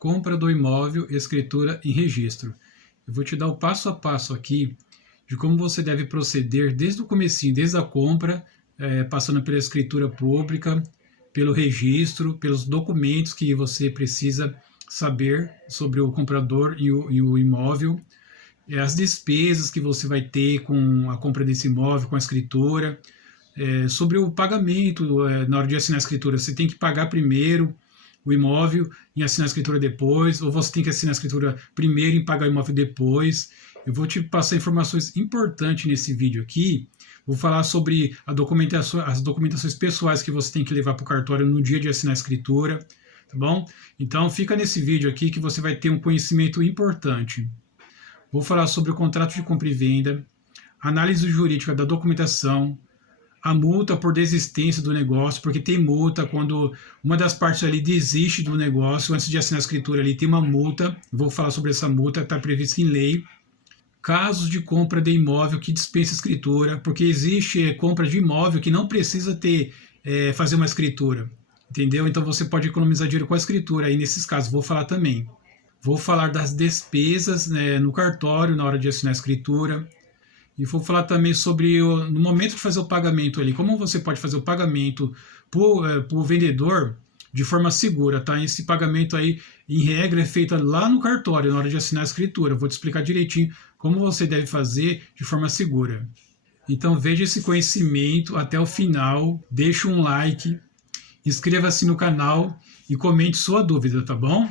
compra do imóvel, escritura em registro. Eu vou te dar o passo a passo aqui de como você deve proceder desde o comecinho, desde a compra, passando pela escritura pública, pelo registro, pelos documentos que você precisa saber sobre o comprador e o imóvel, as despesas que você vai ter com a compra desse imóvel, com a escritura, sobre o pagamento, na hora de assinar a escritura, você tem que pagar primeiro o imóvel e assinar a escritura depois, ou você tem que assinar a escritura primeiro e pagar o imóvel depois. Eu vou te passar informações importantes nesse vídeo aqui. Vou falar sobre as documentações pessoais que você tem que levar para o cartório no dia de assinar a escritura, tá bom? Então fica nesse vídeo aqui que você vai ter um conhecimento importante. Vou falar sobre o contrato de compra e venda, análise jurídica da documentação, a multa por desistência do negócio, porque tem multa quando uma das partes ali desiste do negócio, antes de assinar a escritura ali tem uma multa, vou falar sobre essa multa, está prevista em lei. Casos de compra de imóvel que dispensa escritura, porque existe compra de imóvel que não precisa fazer uma escritura, entendeu? Então você pode economizar dinheiro com a escritura, aí nesses casos vou falar também. Vou falar das despesas, no cartório na hora de assinar a escritura. E vou falar também sobre no momento de fazer o pagamento ali, como você pode fazer o pagamento para o vendedor de forma segura, tá? Esse pagamento aí, em regra, é feito lá no cartório, na hora de assinar a escritura. Vou te explicar direitinho como você deve fazer de forma segura. Então veja esse conhecimento até o final, deixa um like, inscreva-se no canal e comente sua dúvida, tá bom?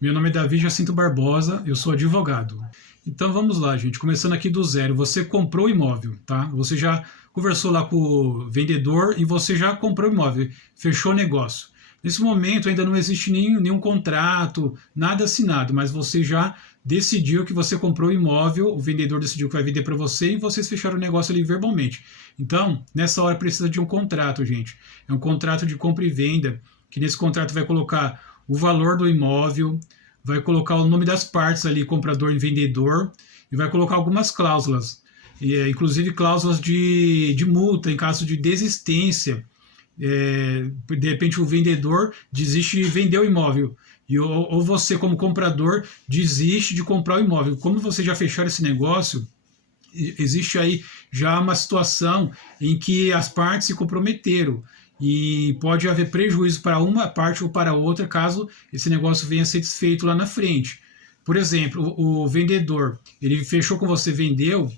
Meu nome é Davi Jacinto Barbosa, eu sou advogado. Então vamos lá, gente, começando aqui do zero. Você comprou o imóvel, tá? Você já conversou lá com o vendedor e você já comprou o imóvel, fechou o negócio. Nesse momento ainda não existe nenhum contrato, nada assinado, mas você já decidiu que você comprou o imóvel, o vendedor decidiu que vai vender para você e vocês fecharam o negócio ali verbalmente. Então, nessa hora precisa de um contrato, gente. É um contrato de compra e venda, que nesse contrato vai colocar o valor do imóvel, vai colocar o nome das partes ali, comprador e vendedor, e vai colocar algumas cláusulas, inclusive cláusulas de multa em caso de desistência. De repente o vendedor desiste de vender o imóvel, ou você como comprador desiste de comprar o imóvel. Como você já fechou esse negócio, existe aí já uma situação em que as partes se comprometeram, e pode haver prejuízo para uma parte ou para outra caso esse negócio venha a ser desfeito lá na frente. Por exemplo, o vendedor, ele fechou com você, vendeu,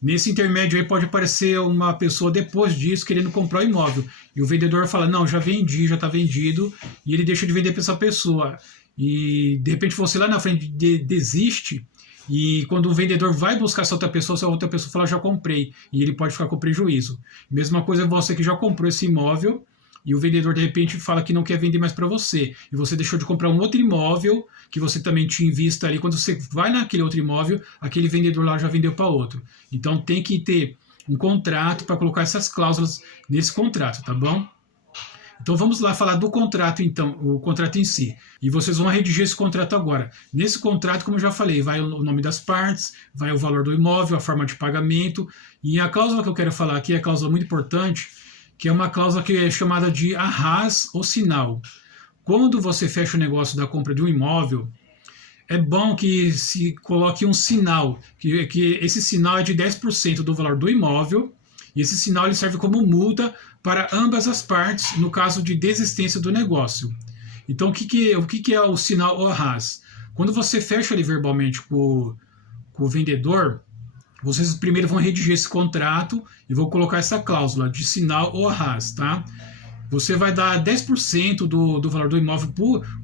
nesse intermédio aí pode aparecer uma pessoa depois disso querendo comprar o imóvel, e o vendedor fala, não, já vendi, já está vendido, e ele deixa de vender para essa pessoa, e de repente você lá na frente desiste, e quando o vendedor vai buscar essa outra pessoa fala, já comprei, e ele pode ficar com prejuízo. Mesma coisa você que já comprou esse imóvel, e o vendedor de repente fala que não quer vender mais para você, e você deixou de comprar um outro imóvel, que você também tinha em vista ali, quando você vai naquele outro imóvel, aquele vendedor lá já vendeu para outro. Então tem que ter um contrato para colocar essas cláusulas nesse contrato, tá bom? Então vamos lá falar do contrato, então, o contrato em si. E vocês vão redigir esse contrato agora. Nesse contrato, como eu já falei, vai o nome das partes, vai o valor do imóvel, a forma de pagamento. E a cláusula que eu quero falar aqui é a cláusula muito importante, que é uma cláusula que é chamada de arras ou sinal. Quando você fecha o negócio da compra de um imóvel, é bom que se coloque um sinal, que esse sinal é de 10% do valor do imóvel, e esse sinal ele serve como multa para ambas as partes, no caso de desistência do negócio. Então, o que é o sinal ou arras? Quando você fecha ali verbalmente com o vendedor, vocês primeiro vão redigir esse contrato e vão colocar essa cláusula de sinal ou arras, tá? Você vai dar 10% do valor do imóvel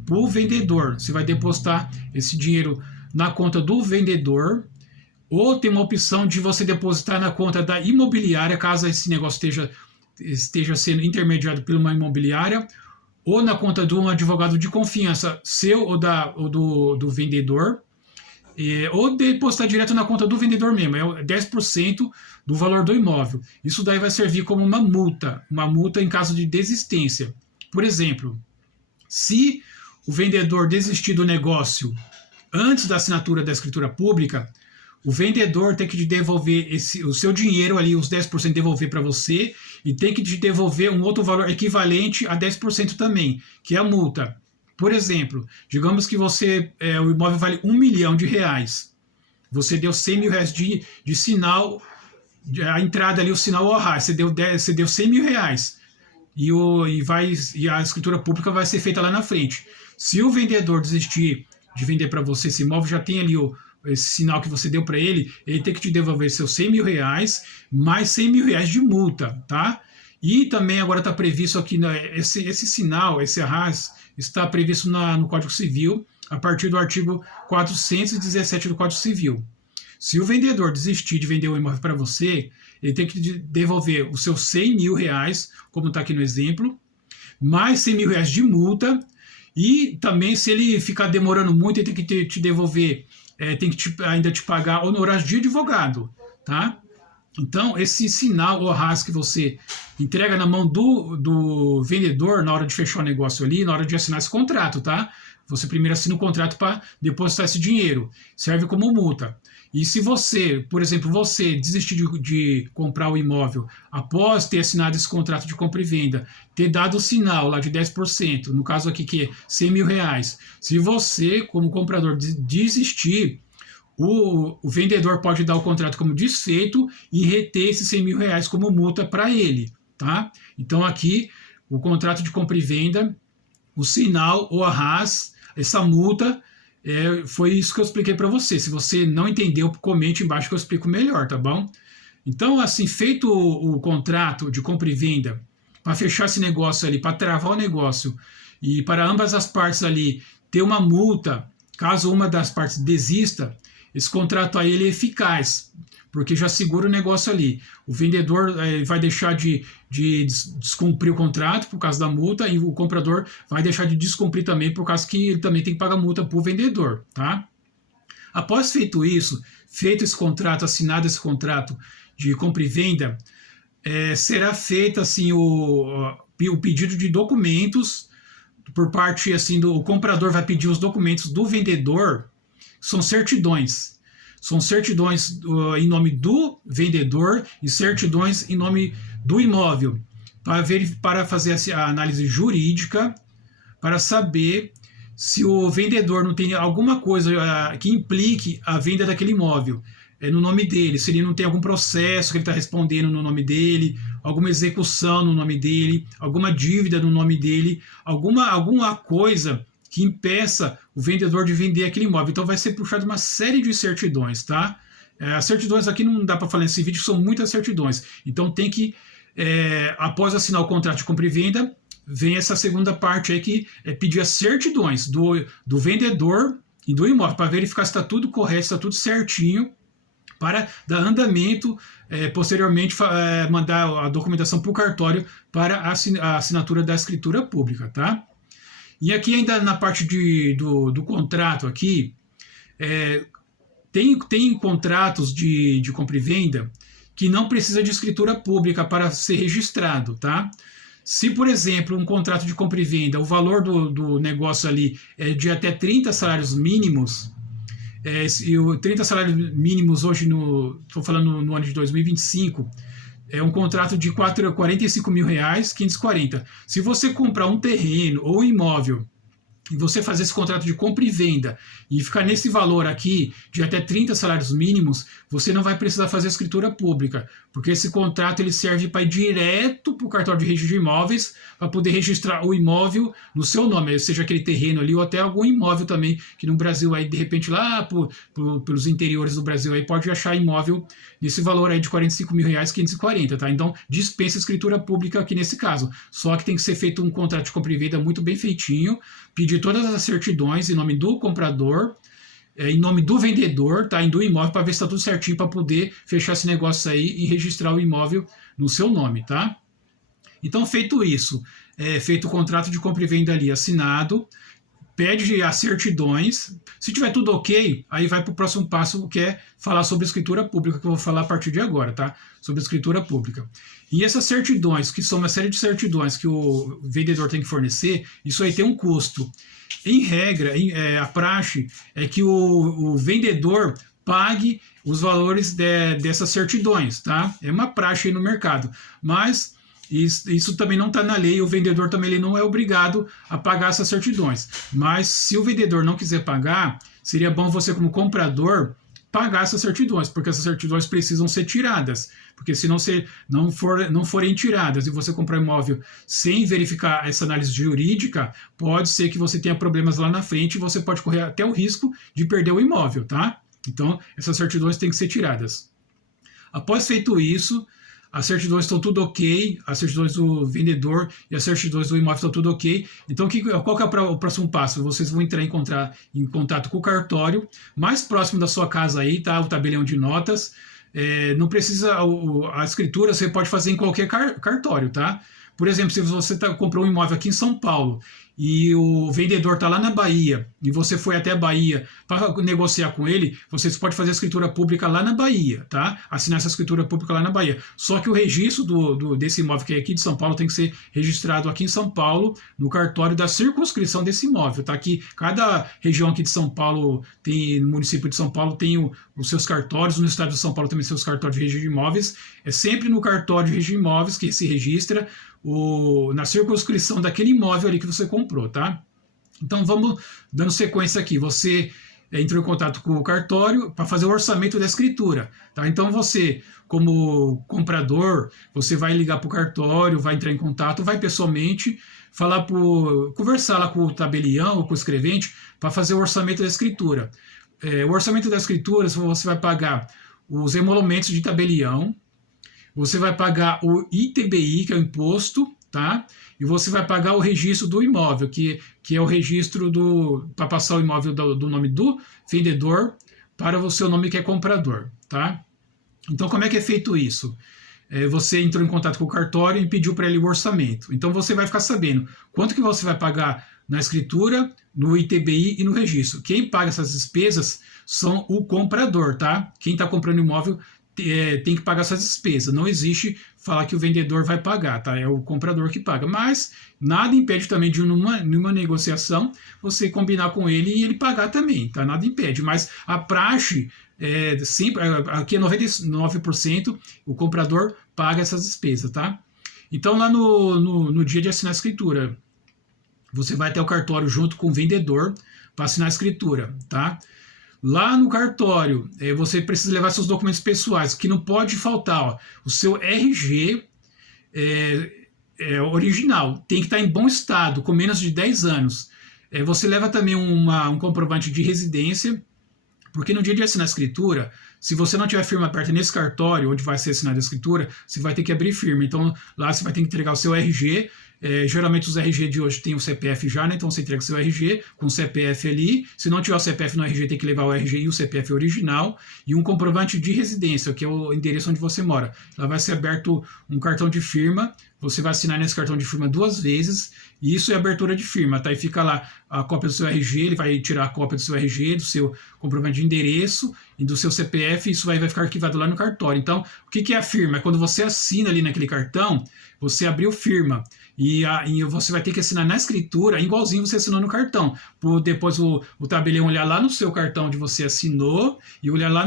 para o vendedor. Você vai depositar esse dinheiro na conta do vendedor, ou tem uma opção de você depositar na conta da imobiliária, caso esse negócio esteja sendo intermediado por uma imobiliária, ou na conta de um advogado de confiança seu ou do vendedor, ou depositar direto na conta do vendedor mesmo, é 10% do valor do imóvel. Isso daí vai servir como uma multa em caso de desistência. Por exemplo, se o vendedor desistir do negócio antes da assinatura da escritura pública, o vendedor tem que te devolver o seu dinheiro ali, os 10% devolver para você, e tem que te devolver um outro valor equivalente a 10% também, que é a multa. Por exemplo, digamos que o imóvel vale R$ 1 milhão. Você deu R$ 100 mil de sinal, a entrada ali, o sinal ORRA, você deu R$ 100 mil. E a escritura pública vai ser feita lá na frente. Se o vendedor desistir de vender para você esse imóvel, já tem ali esse sinal que você deu para ele tem que te devolver seus R$ 100 mil mais R$ 100 mil de multa, tá? E também agora está previsto aqui, esse sinal, esse arras, está previsto no Código Civil, a partir do artigo 417 do Código Civil. Se o vendedor desistir de vender o imóvel para você, ele tem que devolver os seus R$ 100 mil, como está aqui no exemplo, mais R$ 100 mil de multa, e também, se ele ficar demorando muito, ele tem que te devolver, tem que ainda te pagar honorários de advogado, tá? Então, esse sinal ou arras que você entrega na mão do vendedor na hora de fechar o negócio ali, na hora de assinar esse contrato, tá? Você primeiro assina o contrato para depositar esse dinheiro. Serve como multa. E se você, por exemplo, desistir de comprar o imóvel após ter assinado esse contrato de compra e venda, ter dado o sinal lá de 10%, no caso aqui que é R$ 100 mil, se você, como comprador, desistir, o vendedor pode dar o contrato como desfeito e reter esses R$ 100 mil como multa para ele, tá? Então aqui, o contrato de compra e venda, o sinal ou arras, essa multa, foi isso que eu expliquei para você. Se você não entendeu, comente embaixo que eu explico melhor, tá bom? Então, assim, feito o contrato de compra e venda, para fechar esse negócio ali, para travar o negócio, e para ambas as partes ali ter uma multa, caso uma das partes desista, esse contrato aí ele é eficaz, porque já segura o negócio ali. O vendedor vai deixar de descumprir o contrato por causa da multa, e o comprador vai deixar de descumprir também por causa que ele também tem que pagar multa para o vendedor, tá? Após feito isso, feito esse contrato, assinado esse contrato de compra e venda, será feito assim o pedido de documentos por parte assim o comprador vai pedir os documentos do vendedor. São certidões. São certidões em nome do vendedor e certidões em nome do imóvel, para fazer a análise jurídica, para saber se o vendedor não tem alguma coisa que implique a venda daquele imóvel no nome dele, se ele não tem algum processo que ele está respondendo no nome dele, alguma execução no nome dele, alguma dívida no nome dele, alguma coisa que impeça o vendedor de vender aquele imóvel. Então vai ser puxado uma série de certidões, tá? As certidões aqui não dá para falar nesse vídeo, são muitas certidões. Então tem que, após assinar o contrato de compra e venda, vem essa segunda parte aí que é pedir as certidões do vendedor e do imóvel, para verificar se está tudo correto, se está tudo certinho, para dar andamento, posteriormente mandar a documentação para o cartório para a assinatura da escritura pública, tá? E aqui ainda na parte do contrato aqui, tem contratos de compra e venda que não precisa de escritura pública para ser registrado, tá? Se, por exemplo, um contrato de compra e venda, o valor do negócio ali é de até 30 salários mínimos, e 30 salários mínimos hoje, estou falando no ano de 2025, é um contrato de R$ 45 mil, 540. Se você comprar um terreno ou um imóvel e você fazer esse contrato de compra e venda e ficar nesse valor aqui de até 30 salários mínimos, você não vai precisar fazer escritura pública, porque esse contrato ele serve para ir direto para o cartório de registro de imóveis para poder registrar o imóvel no seu nome, seja aquele terreno ali ou até algum imóvel também, que no Brasil aí de repente lá pelos interiores do Brasil aí pode achar imóvel nesse valor aí de R$ 45 mil, 540, tá? Então dispensa escritura pública aqui nesse caso, só que tem que ser feito um contrato de compra e venda muito bem feitinho, pedir todas as certidões em nome do comprador, em nome do vendedor, tá? Do imóvel, para ver se está tudo certinho para poder fechar esse negócio aí e registrar o imóvel no seu nome, tá? Então, feito isso, feito o contrato de compra e venda ali assinado, pede as certidões. Se tiver tudo ok, aí vai para o próximo passo, que é falar sobre escritura pública, que eu vou falar a partir de agora, tá? Sobre escritura pública. E essas certidões, que são uma série de certidões que o vendedor tem que fornecer, isso aí tem um custo. Em regra, a praxe é que o vendedor pague os valores dessas certidões, tá? É uma praxe aí no mercado. Mas Isso também não está na lei, o vendedor também ele não é obrigado a pagar essas certidões. Mas se o vendedor não quiser pagar, seria bom você, como comprador, pagar essas certidões, porque essas certidões precisam ser tiradas. Porque se não forem tiradas e você comprar imóvel sem verificar essa análise jurídica, pode ser que você tenha problemas lá na frente e você pode correr até o risco de perder o imóvel, tá? Então, essas certidões têm que ser tiradas. Após feito isso, as certidões estão tudo ok, as certidões do vendedor e as certidões do imóvel estão tudo ok. Então, qual que é o próximo passo? Vocês vão entrar em contato com o cartório, mais próximo da sua casa aí, tá? O tabelião de notas. Não precisa, a escritura você pode fazer em qualquer cartório, tá? Por exemplo, se você comprou um imóvel aqui em São Paulo e o vendedor está lá na Bahia e você foi até a Bahia para negociar com ele, você pode fazer a escritura pública lá na Bahia, tá? Assinar essa escritura pública lá na Bahia. Só que o registro desse imóvel que é aqui de São Paulo tem que ser registrado aqui em São Paulo, no cartório da circunscrição desse imóvel, tá? Aqui, cada região aqui de São Paulo, no município de São Paulo, tem os seus cartórios, no estado de São Paulo também seus cartórios de registro de imóveis. É sempre no cartório de registro de imóveis que se registra na circunscrição daquele imóvel ali que você comprou, tá? Então vamos dando sequência aqui. Você entrou em contato com o cartório para fazer o orçamento da escritura, tá? Então você, como comprador, você vai ligar para o cartório, vai entrar em contato, vai pessoalmente conversar lá com o tabelião ou com o escrevente para fazer o orçamento da escritura. O orçamento da escritura, você vai pagar os emolumentos de tabelião, você vai pagar o ITBI, que é o imposto, tá? E você vai pagar o registro do imóvel, que é o registro para passar o imóvel do nome do vendedor para o seu nome que é comprador, tá? Então, como é que é feito isso? Você entrou em contato com o cartório e pediu para ele o orçamento. Então, você vai ficar sabendo quanto que você vai pagar na escritura, no ITBI e no registro. Quem paga essas despesas são o comprador, tá? Quem está comprando imóvel tem que pagar essas despesas. Não existe falar que o vendedor vai pagar, tá? É o comprador que paga. Mas nada impede também de numa negociação você combinar com ele e ele pagar também, tá? Nada impede. Mas a praxe sempre, aqui é 99% o comprador paga essas despesas, tá? Então lá no dia de assinar a escritura, você vai até o cartório junto com o vendedor para assinar a escritura, tá? Lá no cartório, você precisa levar seus documentos pessoais, que não pode faltar, ó, o seu RG original, tem que estar em bom estado, com menos de 10 anos. Você leva também um comprovante de residência, porque no dia de assinar a escritura, se você não tiver firma aberta nesse cartório, onde vai ser assinada a escritura, você vai ter que abrir firma. Então, lá você vai ter que entregar o seu RG. Geralmente os RG de hoje tem o CPF já, né? Então você entrega o seu RG com o CPF ali. Se não tiver o CPF no RG, tem que levar o RG e o CPF original e um comprovante de residência, que é o endereço onde você mora. Lá vai ser aberto um cartão de firma. Você vai assinar nesse cartão de firma 2 vezes, e isso é abertura de firma, tá? E fica lá a cópia do seu RG, ele vai tirar a cópia do seu RG, do seu comprovante de endereço e do seu CPF, e isso vai ficar arquivado lá no cartório. Então, o que é a firma? É quando você assina ali naquele cartão, você abriu firma, e você vai ter que assinar na escritura, igualzinho você assinou no cartão, por depois o tabelião olhar lá no seu cartão onde você assinou, e olhar lá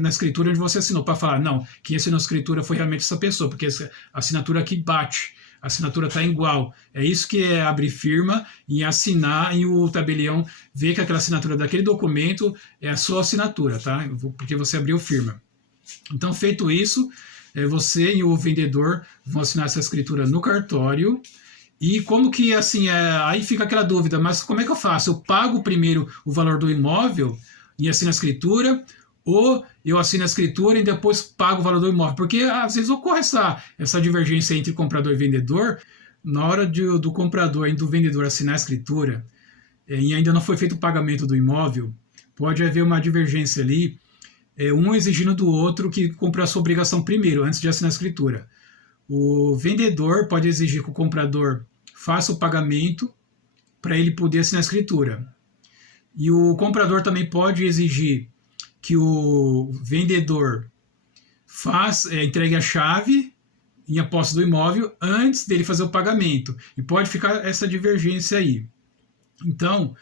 na escritura onde você assinou, para falar, não, quem assinou a escritura foi realmente essa pessoa, porque a assinatura aqui bate. A assinatura está igual. É isso que é abrir firma e assinar e o tabelião ver que aquela assinatura daquele documento é a sua assinatura, tá? Porque você abriu firma. Então, feito isso, você e o vendedor vão assinar essa escritura no cartório. E como que, assim, aí fica aquela dúvida, mas como é que eu faço? Eu pago primeiro o valor do imóvel e assino a escritura, ou eu assino a escritura e depois pago o valor do imóvel? Porque às vezes ocorre essa divergência entre comprador e vendedor. Na hora do comprador e do vendedor assinar a escritura e ainda não foi feito o pagamento do imóvel, pode haver uma divergência ali, um exigindo do outro que cumpra a sua obrigação primeiro, antes de assinar a escritura. O vendedor pode exigir que o comprador faça o pagamento para ele poder assinar a escritura. E o comprador também pode exigir que o vendedor entregue a chave em posse do imóvel antes dele fazer o pagamento. E pode ficar essa divergência aí. Então,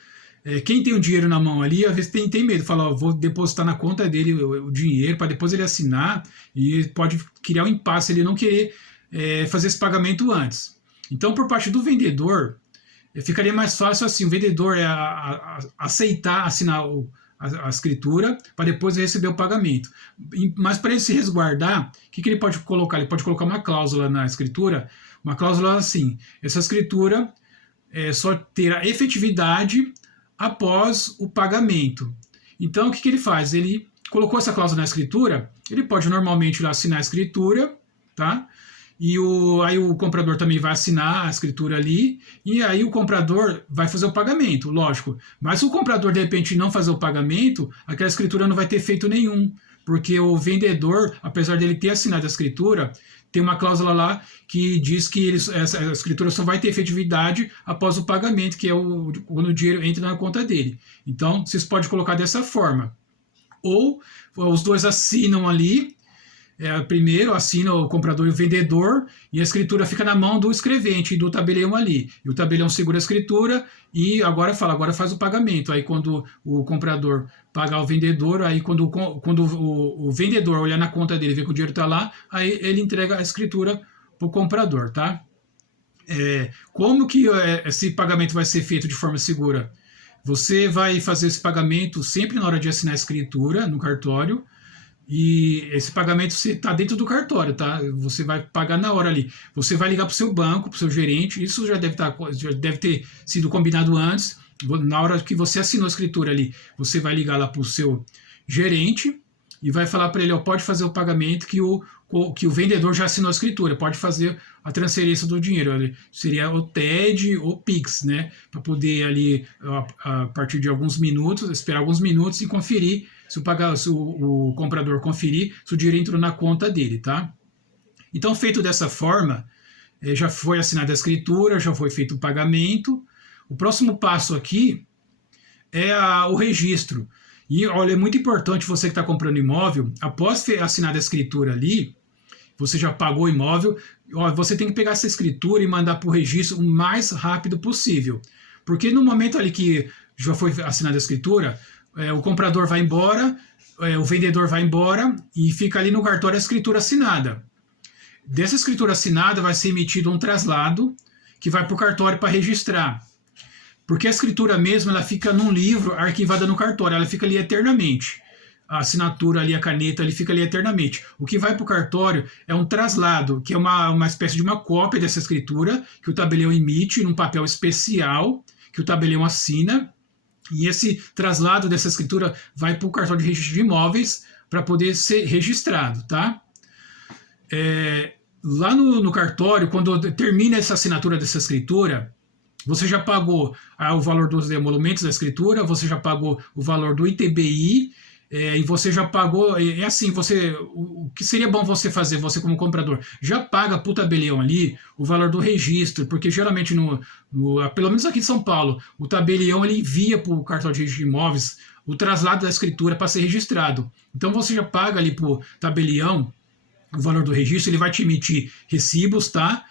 quem tem o dinheiro na mão ali, às vezes tem medo. Fala, vou depositar na conta dele o dinheiro para depois ele assinar, e pode criar um impasse, ele não querer fazer esse pagamento antes. Então, por parte do vendedor, ficaria mais fácil assim, o vendedor aceitar assinar a escritura para depois receber o pagamento. Mas para ele se resguardar, o que ele pode colocar? Ele pode colocar uma cláusula na escritura, uma cláusula assim, essa escritura só terá efetividade após o pagamento. Então, o que ele faz? Ele colocou essa cláusula na escritura, ele pode normalmente assinar a escritura, tá? E aí o comprador também vai assinar a escritura ali, e aí o comprador vai fazer o pagamento, lógico. Mas se o comprador, de repente, não fazer o pagamento, aquela escritura não vai ter efeito nenhum, porque o vendedor, apesar dele ter assinado a escritura, tem uma cláusula lá que diz que essa escritura só vai ter efetividade após o pagamento, que é quando o dinheiro entra na conta dele. Então, vocês podem colocar dessa forma. Ou os dois assinam ali, primeiro assina o comprador e o vendedor, e a escritura fica na mão do escrevente, do tabelião ali. E o tabelião segura a escritura e agora faz o pagamento. Aí quando o comprador pagar o vendedor, aí quando o vendedor olhar na conta dele e ver que o dinheiro está lá, aí ele entrega a escritura para o comprador, tá? Como que esse pagamento vai ser feito de forma segura? Você vai fazer esse pagamento sempre na hora de assinar a escritura no cartório, e esse pagamento está dentro do cartório, tá? Você vai pagar na hora ali. Você vai ligar para o seu banco, para o seu gerente, isso já deve ter sido combinado antes. Na hora que você assinou a escritura ali, você vai ligar lá para o seu gerente e vai falar para ele, pode fazer o pagamento que o vendedor já assinou a escritura, pode fazer a transferência do dinheiro. Seria o TED ou Pix, né? Para poder ali, a partir de alguns minutos, esperar alguns minutos e conferir, se o comprador conferir, se o dinheiro entrou na conta dele, tá? Então, feito dessa forma, já foi assinada a escritura, já foi feito o pagamento. O próximo passo aqui é o registro. E, olha, é muito importante você que está comprando imóvel, após ter assinado a escritura ali, você já pagou o imóvel, você tem que pegar essa escritura e mandar para o registro o mais rápido possível. Porque no momento ali que já foi assinada a escritura, o comprador vai embora, o vendedor vai embora e fica ali no cartório a escritura assinada. Dessa escritura assinada vai ser emitido um traslado que vai para o cartório para registrar. Porque a escritura mesmo, ela fica num livro arquivada no cartório, ela fica ali eternamente. A assinatura ali, a caneta ali, fica ali eternamente. O que vai para o cartório é um traslado, que é uma espécie de uma cópia dessa escritura, que o tabelião emite num papel especial, que o tabelião assina, e esse traslado dessa escritura vai para o cartório de registro de imóveis para poder ser registrado, tá? Lá no cartório, quando termina essa assinatura dessa escritura, você já pagou o valor dos emolumentos da escritura, você já pagou o valor do ITBI, e você já pagou, assim, o que seria bom você fazer, você como comprador, já paga para o tabelião ali o valor do registro, porque geralmente, pelo menos aqui em São Paulo, o tabelião ele envia para o cartório de registro de imóveis o traslado da escritura para ser registrado. Então você já paga ali para o tabelião o valor do registro, ele vai te emitir recibos, tá?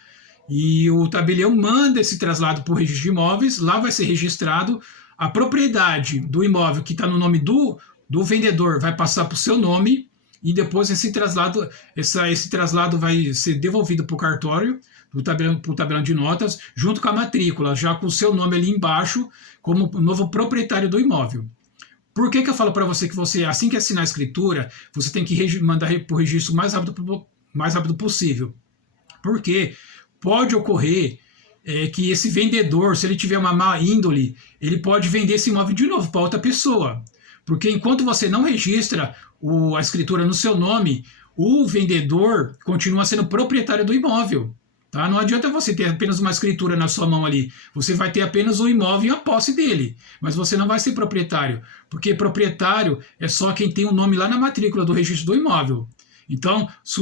E o tabelião manda esse traslado para o registro de imóveis, lá vai ser registrado, a propriedade do imóvel que está no nome do vendedor vai passar para o seu nome, e depois esse traslado vai ser devolvido para o cartório, para o tabelião de notas, junto com a matrícula, já com o seu nome ali embaixo, como novo proprietário do imóvel. Por que eu falo para você que você, assim que assinar a escritura, você tem que mandar para o registro o mais rápido possível? Porque pode ocorrer que esse vendedor, se ele tiver uma má índole, ele pode vender esse imóvel de novo para outra pessoa. Porque enquanto você não registra a escritura no seu nome, o vendedor continua sendo proprietário do imóvel. Tá? Não adianta você ter apenas uma escritura na sua mão ali. Você vai ter apenas o imóvel e a posse dele. Mas você não vai ser proprietário. Porque proprietário é só quem tem o nome lá na matrícula do registro do imóvel. Então, se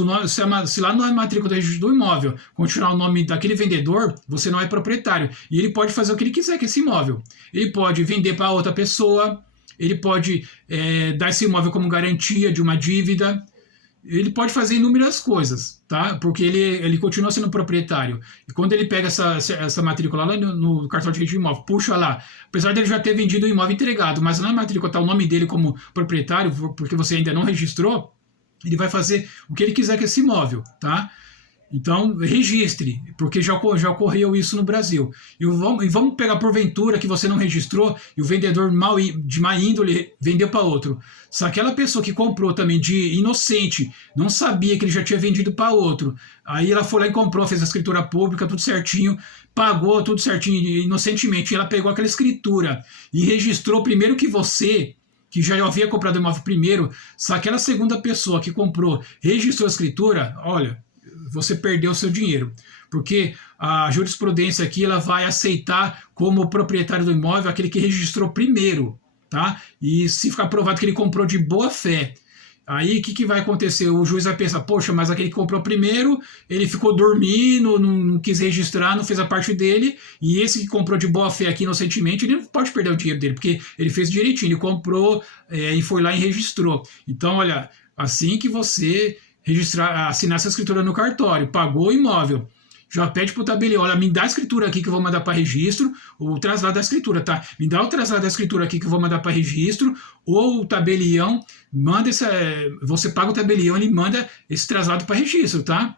lá na matrícula do registro do imóvel continuar o nome daquele vendedor, você não é proprietário. E ele pode fazer o que ele quiser com esse imóvel. Ele pode vender para outra pessoa, ele pode dar esse imóvel como garantia de uma dívida, ele pode fazer inúmeras coisas, tá? Porque ele continua sendo proprietário. E quando ele pega essa matrícula lá no cartório de registro de imóvel, puxa lá, apesar dele já ter vendido o imóvel entregado, mas lá na matrícula está o nome dele como proprietário, porque você ainda não registrou, ele vai fazer o que ele quiser com esse imóvel, tá? Então, registre, porque já ocorreu isso no Brasil. E vamos pegar porventura que você não registrou e o vendedor de má índole vendeu para outro. Se aquela pessoa que comprou também de inocente, não sabia que ele já tinha vendido para outro, aí ela foi lá e comprou, fez a escritura pública, tudo certinho, pagou tudo certinho inocentemente, e ela pegou aquela escritura e registrou primeiro que você, que já havia comprado o imóvel primeiro, se aquela segunda pessoa que comprou registrou a escritura, olha, você perdeu o seu dinheiro, porque a jurisprudência aqui ela vai aceitar como proprietário do imóvel aquele que registrou primeiro, tá? E se ficar provado que ele comprou de boa fé, aí o que vai acontecer? O juiz vai pensar, poxa, mas aquele que comprou primeiro, ele ficou dormindo, não quis registrar, não fez a parte dele, e esse que comprou de boa fé aqui inocentemente, ele não pode perder o dinheiro dele, porque ele fez direitinho, ele comprou e foi lá e registrou. Então, olha, assim que você assinar essa escritura no cartório, pagou o imóvel, já pede pro tabelião, olha, me dá a escritura aqui que eu vou mandar para registro, o traslado da escritura, tá? Me dá o traslado da escritura aqui que eu vou mandar para registro, ou o tabelião manda você paga o tabelião, ele manda esse traslado para registro, tá?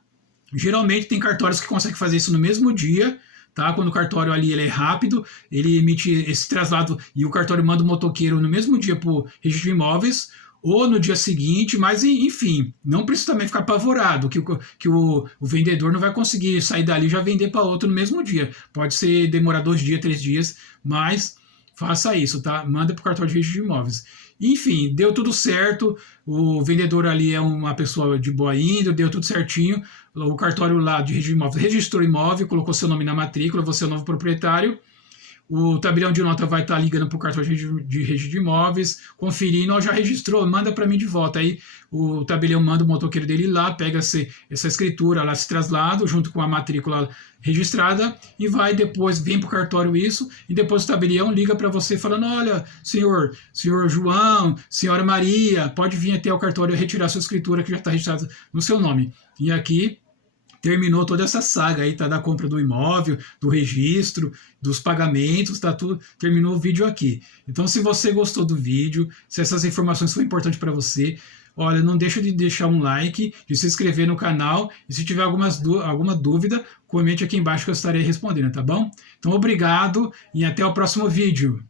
Geralmente tem cartórios que conseguem fazer isso no mesmo dia, tá? Quando o cartório ali ele é rápido, ele emite esse traslado e o cartório manda o motoqueiro no mesmo dia pro registro de imóveis, ou no dia seguinte, mas enfim, não precisa também ficar apavorado, que o vendedor não vai conseguir sair dali e já vender para outro no mesmo dia. Pode ser demorar 2 dias, 3 dias, mas faça isso, tá? Manda para o cartório de registro de imóveis. Enfim, deu tudo certo, o vendedor ali é uma pessoa de boa índole, deu tudo certinho, o cartório lá de registro de imóveis registrou o imóvel, colocou seu nome na matrícula, você é o novo proprietário, o tabelião de nota vai estar ligando para o cartório de registro de imóveis, conferindo, ó, já registrou, manda para mim de volta. Aí o tabelião manda o motoqueiro dele lá, pega essa escritura lá, esse traslado, junto com a matrícula registrada, e vai depois, vem para o cartório isso, e depois o tabelião liga para você falando, olha, senhor João, senhora Maria, pode vir até o cartório retirar sua escritura que já está registrada no seu nome. E aqui terminou toda essa saga aí, tá? Da compra do imóvel, do registro, dos pagamentos, tá tudo. Terminou o vídeo aqui. Então, se você gostou do vídeo, se essas informações foram importantes para você, olha, não deixa de deixar um like, de se inscrever no canal, e se tiver alguma dúvida, comente aqui embaixo que eu estarei respondendo, tá bom? Então, obrigado e até o próximo vídeo.